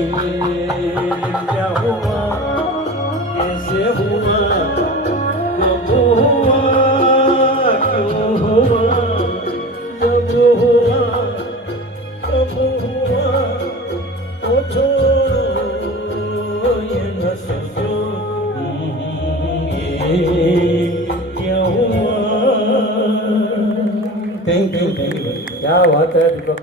क्या हुआ कैसे हुआ कब हुआ क्यों हुआ जब हुआ कब हुआ तो छोड़ो ये न समझो ये क्या हुआ। थैंक यू क्या बात है दीपक।